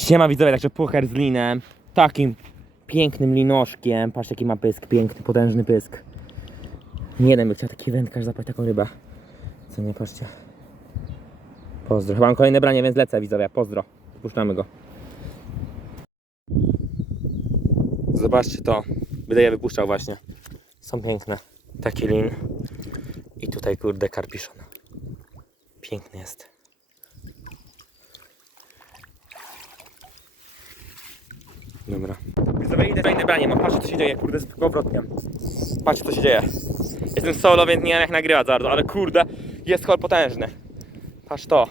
Siema widzowie, także pucher z linem. Takim pięknym linoszkiem. Patrz jaki ma pysk, piękny, potężny pysk. Nie jeden by chciał taki wędkarz zapać taką rybę. Co nie, patrzcie. Pozdro. Chyba mam kolejne branie, więc lecę widzowie. Pozdro. Puszczamy go. Zobaczcie to. Będę je wypuszczał właśnie. Są piękne. Taki lin. I tutaj kurde karpiszon. Piękny jest. Dobra. Widzowie, idę kolejne branie. No patrzcie co się dzieje, kurde, z powrotkiem. Patrzcie co się dzieje. Jestem solo, więc nie wiem jak nagrywać za bardzo, ale kurde, jest kol potężny. Patrz to.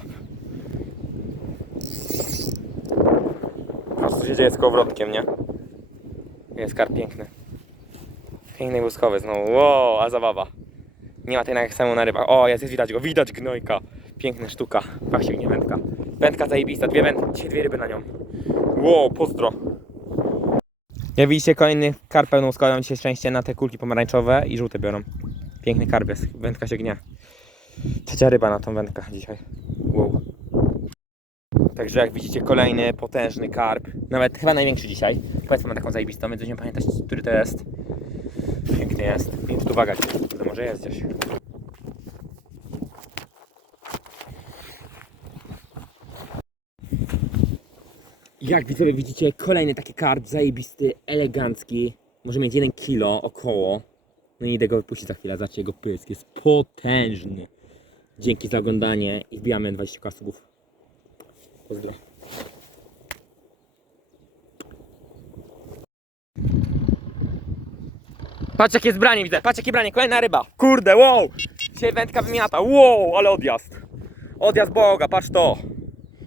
Patrz co się dzieje z kołowrotkiem, nie? Jest karp piękny. Piękny błyskowy znowu. Wow, a zabawa. Nie ma tej jak samą na rybach. O, jest, jest widać go, widać gnojka. Piękna sztuka. Patrzcie, nie wędka. Wędka zajebista, dwie wędki, dzisiaj dwie ryby na nią. Wow, pozdro. Jak widzicie, kolejny karp pełną składam dzisiaj szczęście na te kulki pomarańczowe i żółte biorą. Piękny karp jest, wędka się gnie. Trzecia ryba na tą wędkę dzisiaj. Wow. Także jak widzicie, kolejny potężny karp. Nawet chyba największy dzisiaj. Powiedzmy ma taką zajebistą, więc będziemy pamiętać, który to jest. Piękny jest. Pięć tu waga gdzieś. Kurde, może jest gdzieś. Jak widzowie widzicie, kolejny taki karp, zajebisty, elegancki. Może mieć 1 kilo około. No i idę go wypuścić za chwilę. Zobaczcie, jego pysk jest potężny. Dzięki za oglądanie i wbijamy 20 kasubów. Pozdro. Patrz jakie jest branie widzę, patrz jakie branie, kolejna ryba. Kurde, wow! Dzisiaj wędka wymiata, wow, ale odjazd. Odjazd Boga, patrz to.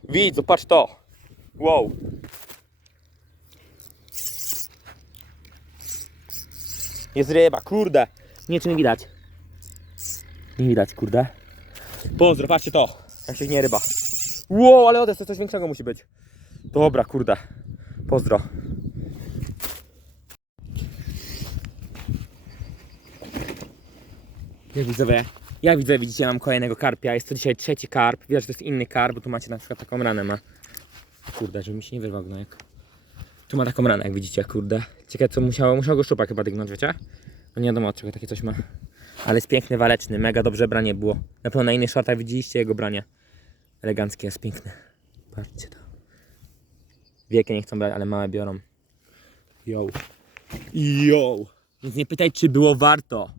Widzu, patrz to. Wow. Jest ryba, kurde. Nie czy nie widać. Nie widać, kurde. Pozdro, patrzcie to. Jak się nie ryba. Wow, ale to coś większego musi być. Dobra, kurde. Pozdro. Jak widzowie, jak widzowie widzicie, mam kolejnego karpia. Jest to dzisiaj trzeci karp. Widać, że to jest inny karp, bo tu macie na przykład taką ranę ma. Kurde, żeby mi się nie wyrwał gnojek. Tu ma taką ranę, jak widzicie, kurde. Ciekawe co musiało, musiał go szczupak chyba dygnąć, wiecie? No nie wiadomo od czego takie coś ma. Ale jest piękny, waleczny, mega dobrze branie było. Na pewno na innych shortach widzieliście jego branie. Eleganckie jest, piękne. Patrzcie to. Wielkie nie chcą brać, ale małe biorą. Yo. Yo. Więc nie pytaj, czy było warto.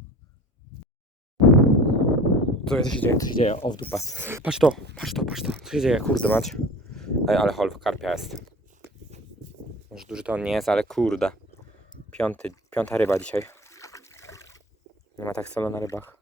Co się dzieje? Co się dzieje? O, w dupa. Patrz to, patrz to, patrz to. Co się dzieje? Kurde, mać. Ale hol karpia jest. Może duży to on nie jest, ale kurde. Piąty, piąta ryba dzisiaj. Nie ma tak solo na rybach.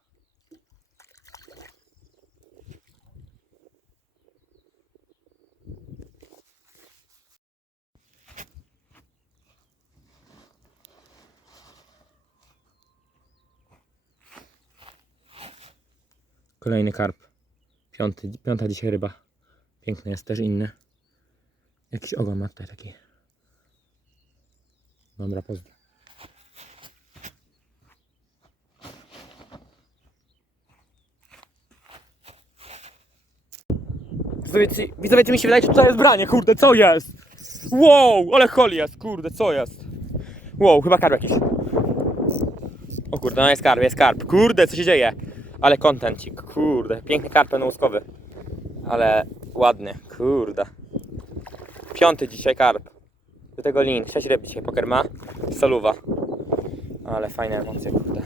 Kolejny karp. Piąty, piąta dzisiaj ryba. Piękny jest też inny. Jakiś ogon ma tutaj taki. Dobra, pozdro. Widzowie, czy- mi się wydaje, że to jest branie, kurde, co jest? Wow, ale hol jest, kurde, co jest? Wow, chyba karp jakiś. O kurde, no jest karp, jest karp. Kurde, co się dzieje? Ale kontencik, kurde, piękny karp pełnołuskowy. Ale ładny, kurde. Piąty dzisiaj karp. Do tego lin, 6 ryb dzisiaj poker ma. Soluwa. Ale fajne emocje, kurde.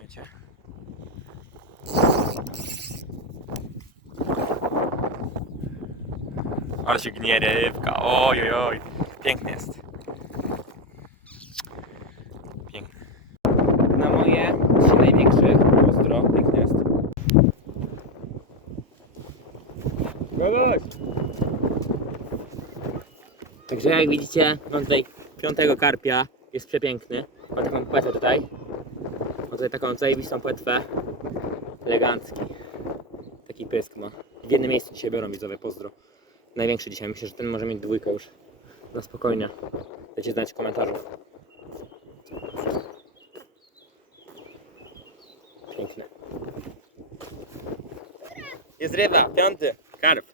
Wiecie. Ale się gnie rybka, oj oj oj. Piękny jest. Piękny. Na moje trzy największy pozdro, piękny jest. Także jak widzicie, mam tutaj piątego karpia, jest przepiękny. Ma taką płetwę tutaj. Ma tutaj taką zajebistą płetwę. Elegancki. Taki pysk ma. W jednym miejscu dzisiaj biorą widzowie, pozdro. Największy dzisiaj, myślę, że ten może mieć dwójkę już. Na spokojnie. Dajcie znać w komentarzu. Piękne. Jest ryba, piąty, karp.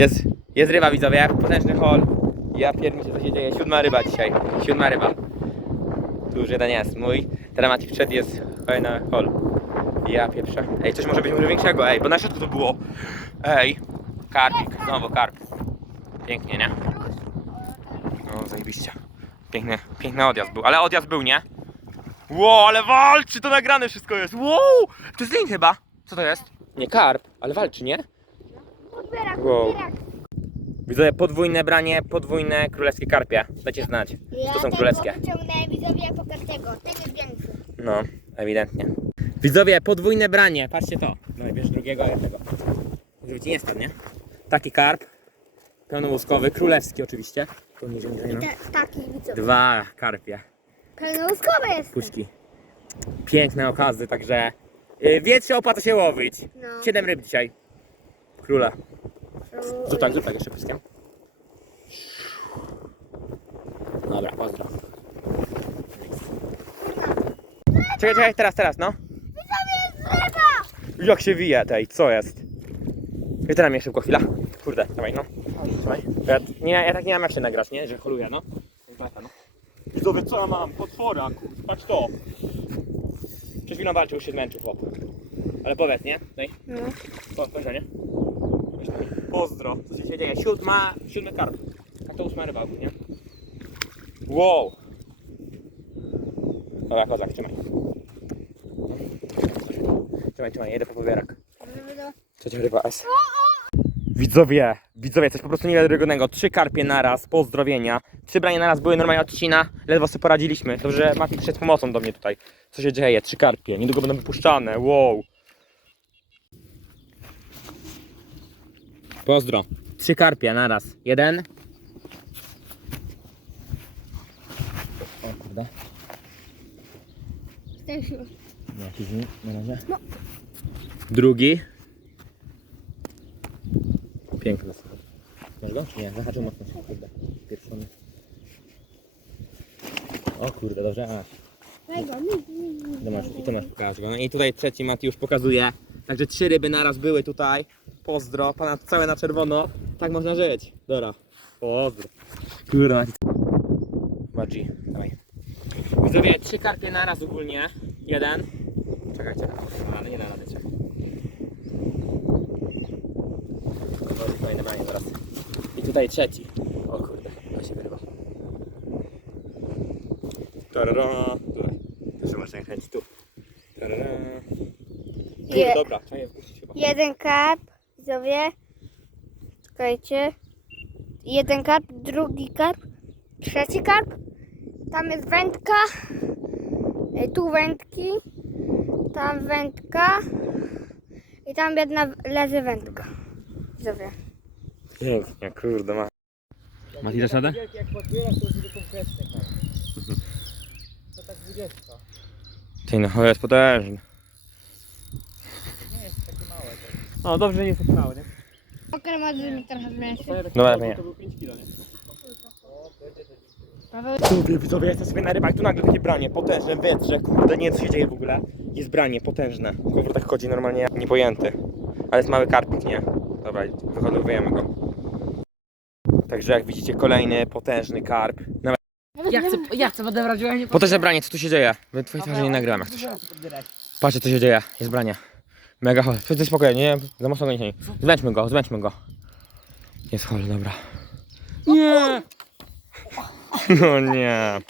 Jest, jest ryba widzowie, potężny hol. Ja pierniczę co się dzieje, siódma ryba dzisiaj, siódma ryba. Tu już jeden jest mój, teraz Mati przed jest kolejny hol. Ja pieprzę. Ej, coś może być może większego, ej, bo na środku to było. Ej, karpik, znowu karp. Pięknie, nie? O, zajebiście. Piękny, piękny odjazd był, ale odjazd był, nie? Wow, ale walczy, to nagrane wszystko jest. Wow, to jest lin chyba. Co to jest? Nie karp, ale walczy, nie? Wow. Widzę podwójne branie, podwójne królewskie karpie. Dajcie znać, Ja to są królewskie. wyciągnąłem widzowie pokaż tego. Ten jest większy. No, ewidentnie. Widzowie, podwójne branie, patrzcie to. No i bierz drugiego, ja tego. Żeby ci nie spadł, nie? Taki karp, pełnołuskowy, królewski oczywiście. Tu niżej, niżej, no. te, taki widzowie. Dwa karpie, Pełnołuskowy jest. puszki. Piękne okazy, także yy, wietrze opłaca się łowić. No. Siedem ryb dzisiaj. Króla. Zrób tak, zrób tak jeszcze pyskiem. Dobra, pozdro. Czekaj, czekaj, teraz, teraz, no. Jak się wije tej, co jest? I teraz mnie szybko chwila. Kurde, dawaj, no. Trzymaj. Ja, nie, ja tak nie mam jak się nagrać, nie? Że holuję, no. No. Widzowie, co ja mam? Potwora, kurde, patrz to. Przed chwilą walczył, już się zmęczył chłop. Ale powiedz, nie? No No. po, spojrzenie. Pozdro. Co się dzieje? Siódma, siódmy karp. A to ósma ryba, nie? Wow. Dobra, kozak, trzymaj. Trzymaj, trzymaj, jedę po pobierak. Trzecia ryba S. Widzowie, widzowie, coś po prostu niewiarygodnego. Trzy karpie naraz, pozdrowienia. Trzy brania naraz były normalnie odcina, ledwo sobie poradziliśmy. Dobrze, Mati przyszedł z pomocą do mnie tutaj. Co się dzieje? Trzy karpie, niedługo będą wypuszczane, wow. Pozdro. Trzy karpie naraz. Jeden. O kurde. Stasiu. Nie, jakiś nie, na razie. No. Drugi. Piękny. Masz go? Nie, zahaczył mocno się, kurde. Pieprzony. O kurde, dobrze, a. I tu masz pokaż go. No i tutaj trzeci Mati już pokazuje. Także trzy ryby naraz były tutaj. Pozdro, pana całe na czerwono. Tak można żyć. Dobra. Pozdro. Kurde, Mati. Badzi, dawaj. Widzowie, trzy karpie naraz ogólnie. Jeden. Czekajcie, ale nie rady cię. Dobra, Kolejne branie teraz. I tutaj trzeci. O kurde, to się wyrwał. Tarara. Tutaj. Też masz chęć tu. Tarara. Kurde, Je- dobra, trzeba je wpuścić chyba. Jeden karp. Widzowie. Czekajcie. Jeden karp, drugi karp, trzeci karp. Tam jest wędka. E, Tu wędki. Tam wędka. I tam jedna leży wędka. Widzowie. Pięknie, kurde ma. Mati, dasz radę? Jak podbierasz, to będzie konkretny karp. To tak 20. Ty no, jest potężny. Nie jest takie No dobrze, nie jest taki mały, nie? Może mi trochę zmniejszyć. Dobra, nie. To był 5 kg, nie? Widzowie, widzowie, jestem sobie na rybach, tu nagle takie branie, potężne wędrze, kurde, nie wiem co się dzieje w ogóle. Jest branie, potężne. Kowr tak chodzi normalnie jak niepojęty. Ale jest mały karpik, nie? Dobra, wyhodowujemy go. Także jak widzicie, kolejny potężny karp. Nawet Ja chcę, ja chcę odebrać, bo ja nie potężne branie, co tu się dzieje? My twojej twarzy nie nagrałem jak coś. Patrzcie co się dzieje, jest branie. Mega hol. Przecież spokojnie, nie, za mocno go nie. Zmęczmy go, zmęczmy go. Jest hol, dobra. Nie! No nie.